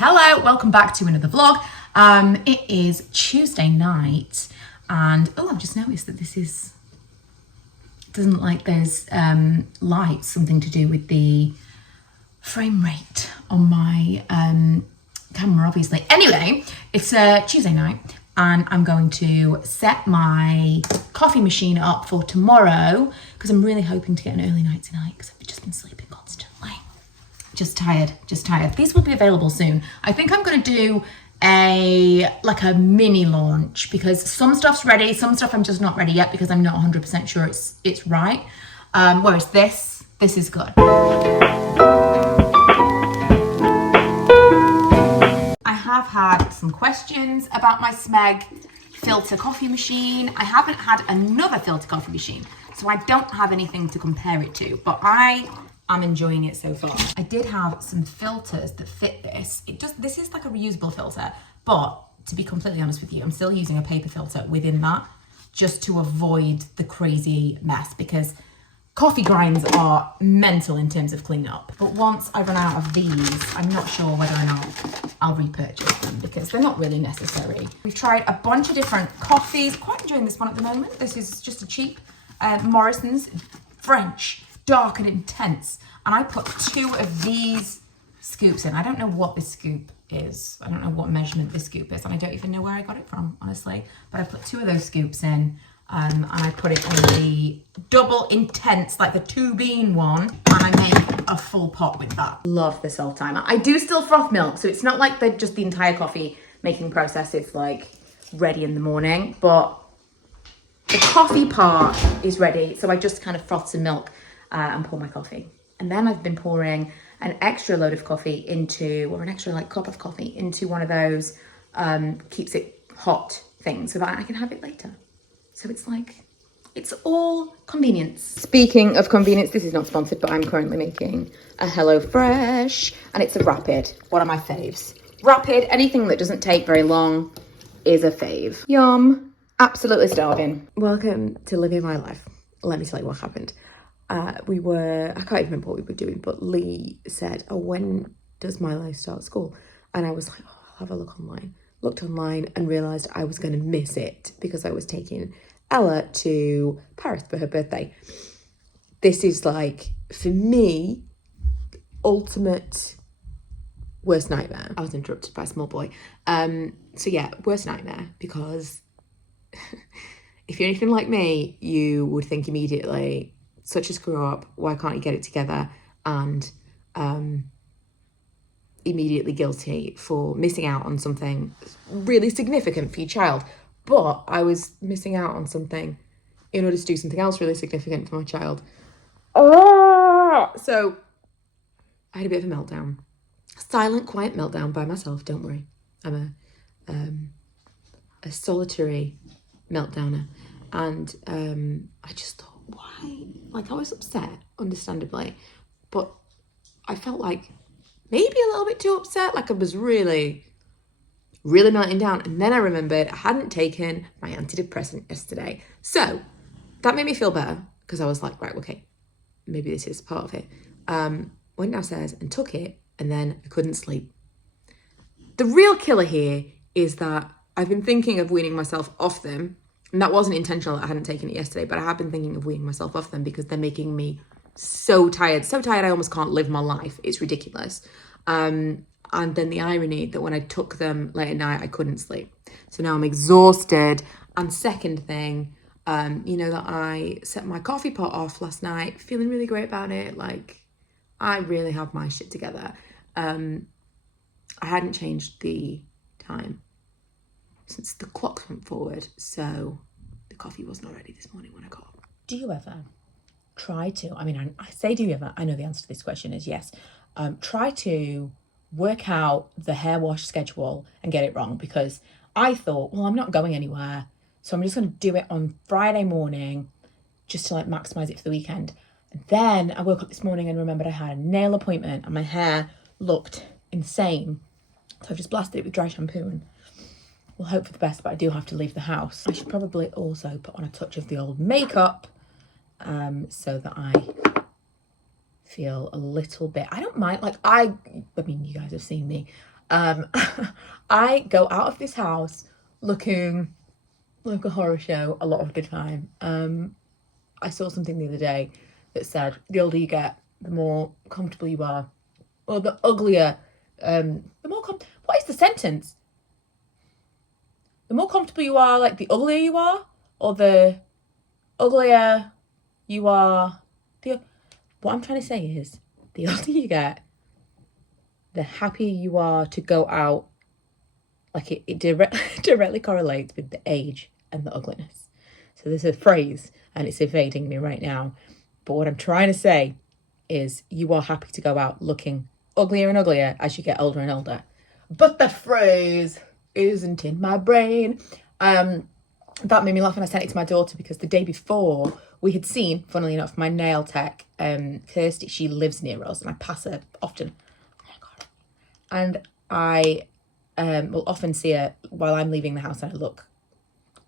Hello, welcome back to another vlog. It is Tuesday night and I've just noticed that this doesn't like there's lights, something to do with the frame rate on my camera, obviously. Anyway, it's Tuesday night and I'm going to set my coffee machine up for tomorrow because I'm really hoping to get an early night tonight because I've just been sleeping constantly. Just tired. These will be available soon. I think I'm gonna do a mini launch because some stuff's ready, some stuff I'm just not ready yet because I'm not 100% sure it's right. Whereas this is good. I have had some questions about my Smeg filter coffee machine. I haven't had another filter coffee machine, so I don't have anything to compare it to, but I'm enjoying it so far. I did have some filters that fit this. This is like a reusable filter, but to be completely honest with you, I'm still using a paper filter within that just to avoid the crazy mess because coffee grinds are mental in terms of cleanup. But once I run out of these, I'm not sure whether or not I'll repurchase them because they're not really necessary. We've tried a bunch of different coffees. Quite enjoying this one at the moment. This is just a cheap Morrison's French. Dark and intense, and I put 2 of these scoops in. I don't know what this scoop is. I don't know what measurement this scoop is, and I don't even know where I got it from, honestly. But I put 2 of those scoops in, and I put it in the double intense, like the 2-bean one, and I make a full pot with that. Love the self timer. I do still froth milk, so it's not like just the entire coffee making process is like ready in the morning, but the coffee part is ready. So I just kind of froth some milk and pour my coffee. And then I've been pouring an extra load of coffee or an extra cup of coffee into one of those keeps it hot things so that I can have it later. So it's all convenience. Speaking of convenience, this is not sponsored, but I'm currently making a HelloFresh and it's a Rapid, one of my faves. Rapid, anything that doesn't take very long is a fave. Yum, absolutely starving. Welcome to living my life. Let me tell you what happened. I can't even remember what we were doing, but Lee said, oh, when does Milo start school? And I was like, oh, I'll have a look online. Looked online and realised I was going to miss it because I was taking Ella to Paris for her birthday. This is for me, ultimate worst nightmare. I was interrupted by a small boy. So yeah, worst nightmare because if you're anything like me, you would think immediately, such a screw up, why can't you get it together? And immediately guilty for missing out on something really significant for your child. But I was missing out on something in order to do something else really significant for my child. So I had a bit of a meltdown. A silent, quiet meltdown by myself, don't worry. I'm a solitary meltdowner. And I just thought, why? I was upset, understandably, but I felt maybe a little bit too upset, I was really melting down. And then I remembered I hadn't taken my antidepressant yesterday. So that made me feel better because I was like, right, okay, maybe this is part of it. Went downstairs and took it, and then I couldn't sleep. The real killer here is that I've been thinking of weaning myself off them. And that wasn't intentional that I hadn't taken it yesterday, but I have been thinking of weaning myself off them because they're making me so tired I almost can't live my life. It's ridiculous. And then the irony that when I took them late at night, I couldn't sleep. So now I'm exhausted. And second thing, that I set my coffee pot off last night, feeling really great about it. I really have my shit together. I hadn't changed the time since the clock went forward, so the coffee was not ready this morning when I got up. Do you ever try to, I say do you ever, I know the answer to this question is yes, try to work out the hair wash schedule and get it wrong? Because I thought, well, I'm not going anywhere, so I'm just going to do it on Friday morning just to maximise it for the weekend. And then I woke up this morning and remembered I had a nail appointment and my hair looked insane, so I've just blasted it with dry shampoo and we'll hope for the best, but I do have to leave the house. I should probably also put on a touch of the old makeup so that I feel a little bit, I don't mind, I mean, you guys have seen me. I go out of this house looking like a horror show a lot of the time. I saw something the other day that said the older you get, the more comfortable you are, or the uglier, what is the sentence? The more comfortable you are, like the uglier you are, or the uglier you are. What I'm trying to say is, the older you get, the happier you are to go out. Like it directly correlates with the age and the ugliness. So there's a phrase and it's evading me right now. But what I'm trying to say is you are happy to go out looking uglier and uglier as you get older and older. But the phrase isn't in my brain. That made me laugh when I sent it to my daughter because the day before we had seen, funnily enough, my nail tech, Kirsty, she lives near us and I pass her often. Oh my God. And I will often see her while I'm leaving the house and I look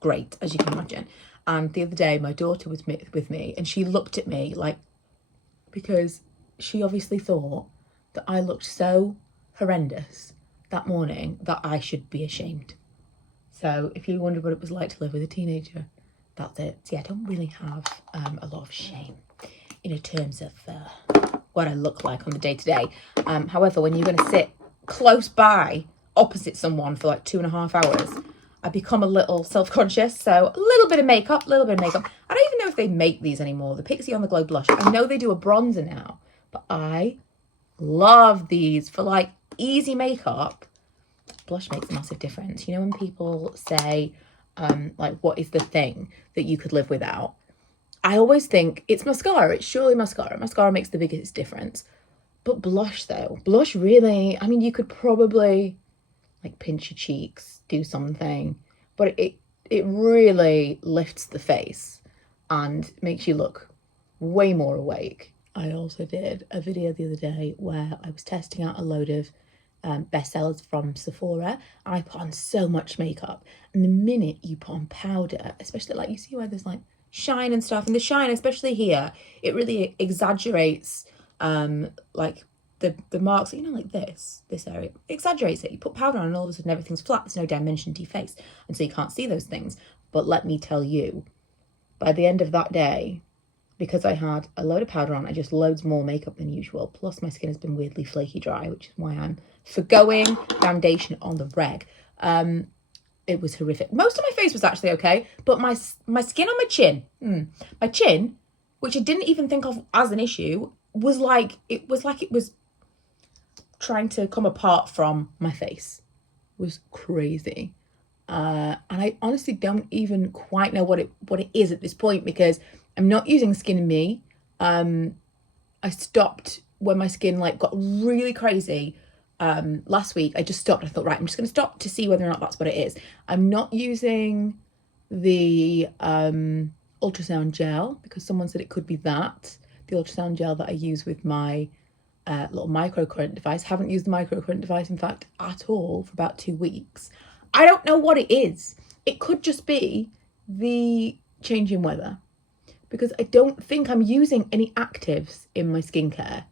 great, as you can imagine. And the other day, my daughter was with me and she looked at me like, because she obviously thought that I looked so horrendous that morning that I should be ashamed. So if you wonder what it was like to live with a teenager, that's it. So yeah, I don't really have a lot of shame in terms of what I look like on the day-to-day. However, when you're going to sit close by opposite someone for like 2.5 hours, I become a little self-conscious. So a little bit of makeup. I don't even know if they make these anymore. The Pixie on the Glow blush. I know they do a bronzer now, but I love these for like easy makeup. Blush makes a massive difference. You know when people say, like, what is the thing that you could live without? I always think it's mascara. It's surely mascara. Mascara makes the biggest difference. But blush though, blush really, I mean, you could probably like pinch your cheeks, do something, but it really lifts the face and makes you look way more awake. I also did a video the other day where I was testing out a load of bestsellers from Sephora and I put on so much makeup, and the minute you put on powder, especially like you see where there's like shine and stuff, and the shine, especially here, it really exaggerates like the marks, you know, like this area, exaggerates it. You put powder on and all of a sudden everything's flat, there's no dimension to your face, and so you can't see those things. But let me tell you, by the end of that day, because I had a load of powder on, I just loads more makeup than usual, plus my skin has been weirdly flaky dry, which is why I'm forgoing foundation on the reg. It was horrific. Most of my face was actually okay, but my skin on my chin, which I didn't even think of as an issue, was like it was trying to come apart from my face. It was crazy. And I honestly don't even quite know what it is at this point, because I'm not using Skin Me. I stopped when my skin like got really crazy last week. I just stopped. I thought, right, I'm just going to stop to see whether or not that's what it is. I'm not using the ultrasound gel because someone said it could be that. The ultrasound gel that I use with my little microcurrent device. Haven't used the microcurrent device, in fact, at all for about 2 weeks. I don't know what it is. It could just be the change in weather, because I don't think I'm using any actives in my skincare.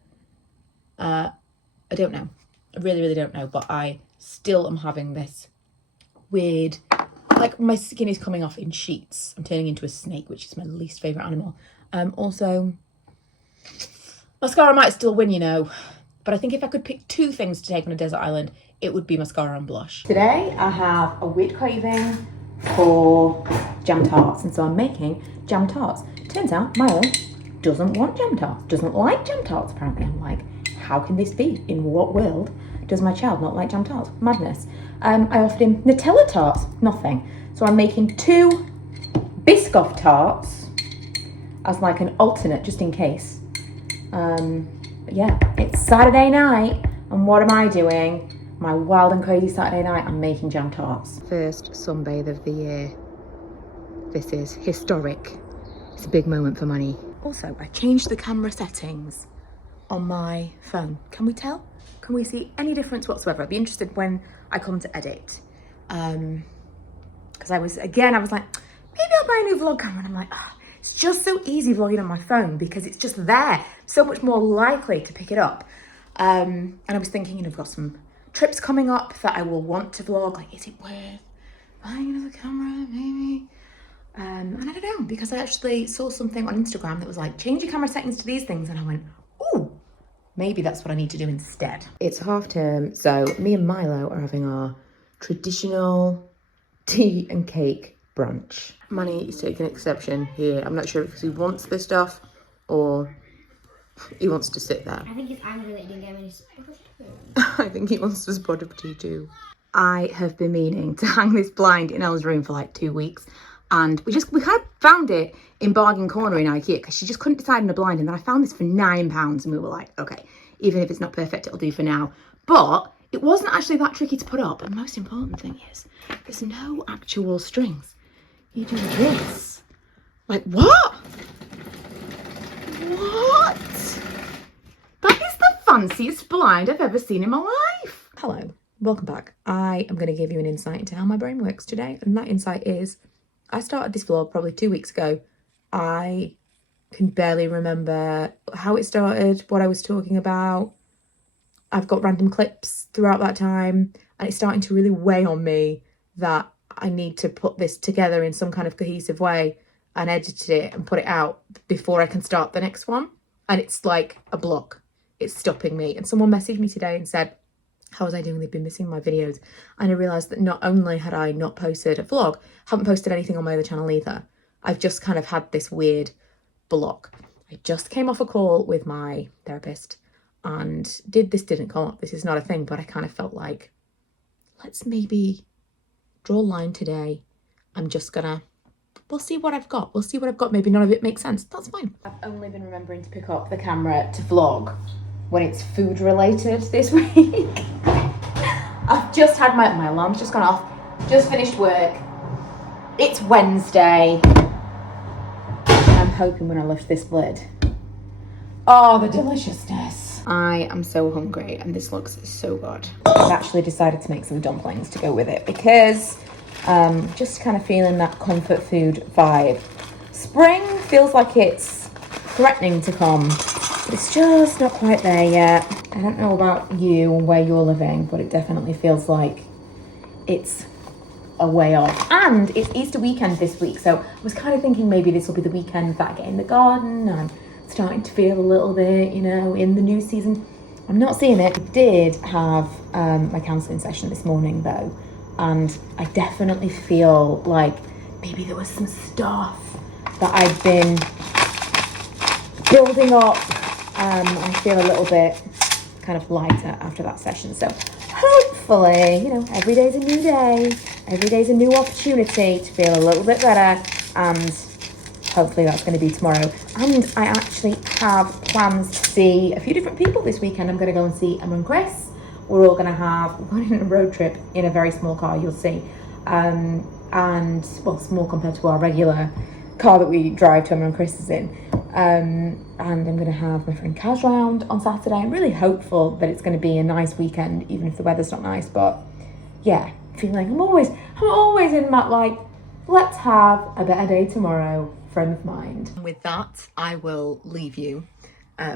I don't know. I really, really don't know. But I still am having this weird, like my skin is coming off in sheets. I'm turning into a snake, which is my least favourite animal. Also, mascara might still win, you know. But I think if I could pick 2 things to take on a desert island, it would be mascara and blush. Today I have a weird craving for jam tarts, and so I'm making jam tarts. Turns out Milo doesn't want jam tarts, doesn't like jam tarts apparently. I'm like, how can this be? In what world does my child not like jam tarts? Madness. I offered him Nutella tarts, nothing. So I'm making 2 Biscoff tarts as like an alternate, just in case. But yeah, it's Saturday night, and what am I doing? My wild and crazy Saturday night, I'm making jam tarts. First sunbathe of the year. This is historic. It's a big moment for money. Also, I changed the camera settings on my phone. Can we tell? Can we see any difference whatsoever? I'd be interested when I come to edit. Because I was like, maybe I'll buy a new vlog camera. And I'm like, it's just so easy vlogging on my phone because it's just there. So much more likely to pick it up. And I was thinking, I've got some trips coming up that I will want to vlog. Like, is it worth buying another camera? Maybe. And I don't know, because I actually saw something on Instagram that was like, change your camera settings to these things. And I went, ooh, maybe that's what I need to do instead. It's half term, so me and Milo are having our traditional tea and cake brunch. Manny is taking exception here. I'm not sure if he wants the stuff or he wants to sit there. I think he's angry that he didn't get any spotted tea. I think he wants the spot of tea too. I have been meaning to hang this blind in Ella's room for like 2 weeks. And we kind of found it in Bargain Corner in IKEA because she just couldn't decide on a blind. And then I found this for £9 and we were like, okay, even if it's not perfect, it'll do for now. But it wasn't actually that tricky to put up. And the most important thing is there's no actual strings. You do this. Like, what? What? That is the fanciest blind I've ever seen in my life. Hello, welcome back. I am going to give you an insight into how my brain works today. And that insight is, I started this vlog probably 2 weeks ago. I can barely remember how it started, what I was talking about. I've got random clips throughout that time, and it's starting to really weigh on me that I need to put this together in some kind of cohesive way and edit it and put it out before I can start the next one. And it's like a block. It's stopping me. And someone messaged me today and said, how was I doing? They've been missing my videos. And I realised that not only had I not posted a vlog, haven't posted anything on my other channel either. I've just kind of had this weird block. I just came off a call with my therapist and this didn't come up. This is not a thing, but I kind of felt like, let's maybe draw a line today. We'll see what I've got. We'll see what I've got. Maybe none of it makes sense. That's fine. I've only been remembering to pick up the camera to vlog when it's food related this week. I've just had my alarm's just gone off, just finished work. It's Wednesday. I'm hoping when I lift this lid. Oh, the deliciousness. I am so hungry and this looks so good. I've actually decided to make some dumplings to go with it because just kind of feeling that comfort food vibe. Spring feels like it's threatening to come. It's just not quite there yet. I don't know about you and where you're living, but it definitely feels like it's a way off. And it's Easter weekend this week, so I was kind of thinking maybe this will be the weekend that I get in the garden and I'm starting to feel a little bit, you know, in the new season. I'm not seeing it. I did have my counselling session this morning though, and I definitely feel like maybe there was some stuff that I'd been building up. I feel a little bit kind of lighter after that session. So hopefully, you know, every day's a new day. Every day's a new opportunity to feel a little bit better. And hopefully that's going to be tomorrow. And I actually have plans to see a few different people this weekend. I'm going to go and see Emma and Chris. We're all going to have one in a road trip in a very small car, you'll see. And, well, small compared to our regular car that we drive to Emma and Chris is in. And I'm going to have my friend Kaz round on Saturday. I'm really hopeful that it's going to be a nice weekend, even if the weather's not nice. But yeah, feeling I'm always in that like, let's have a better day tomorrow frame of mind. And with that, I will leave you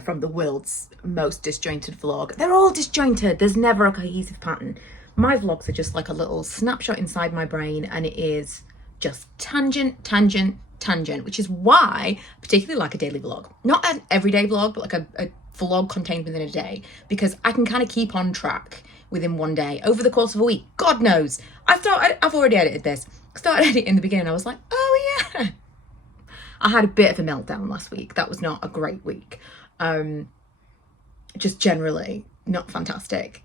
from the world's most disjointed vlog. They're all disjointed. There's never a cohesive pattern. My vlogs are just like a little snapshot inside my brain, and it is just tangent, which is why I particularly like a daily vlog. Not an everyday vlog, but like a vlog contained within a day, because I can kind of keep on track within one day over the course of a week. God knows. I've already edited this. I started editing in the beginning. I was like, oh yeah. I had a bit of a meltdown last week. That was not a great week. Just generally not fantastic.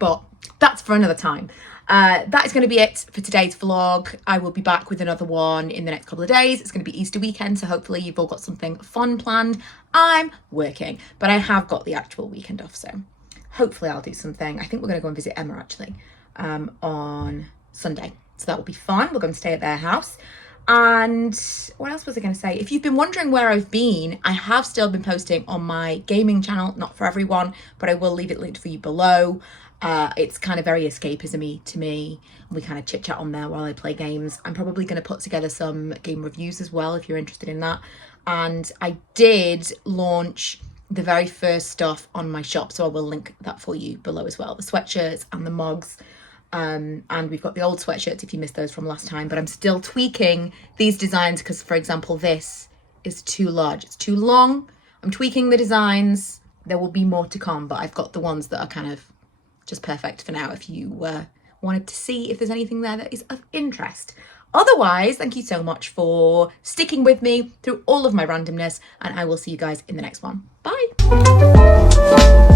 But that's for another time. That is going to be it for today's vlog. I will be back with another one in the next couple of days. It's going to be Easter weekend, so hopefully you've all got something fun planned. I'm working, but I have got the actual weekend off, so hopefully I'll do something. I think we're going to go and visit Emma actually on Sunday, so that will be fun. We're going to stay at their house. And what else was I going to say? If you've been wondering where I've been, I have still been posting on my gaming channel, not for everyone, but I will leave it linked for you below. It's kind of very escapism-y to me. We kind of chit chat on there while I play games. I'm probably going to put together some game reviews as well if you're interested in that. And I did launch the very first stuff on my shop, so I will link that for you below as well, the sweatshirts and the mugs. And we've got the old sweatshirts if you missed those from last time, but I'm still tweaking these designs because, for example, this is too large, it's too long. I'm tweaking the designs. There will be more to come, but I've got the ones that are kind of just perfect for now if you wanted to see if there's anything there that is of interest. Otherwise, thank you so much for sticking with me through all of my randomness, and I will see you guys in the next one. Bye.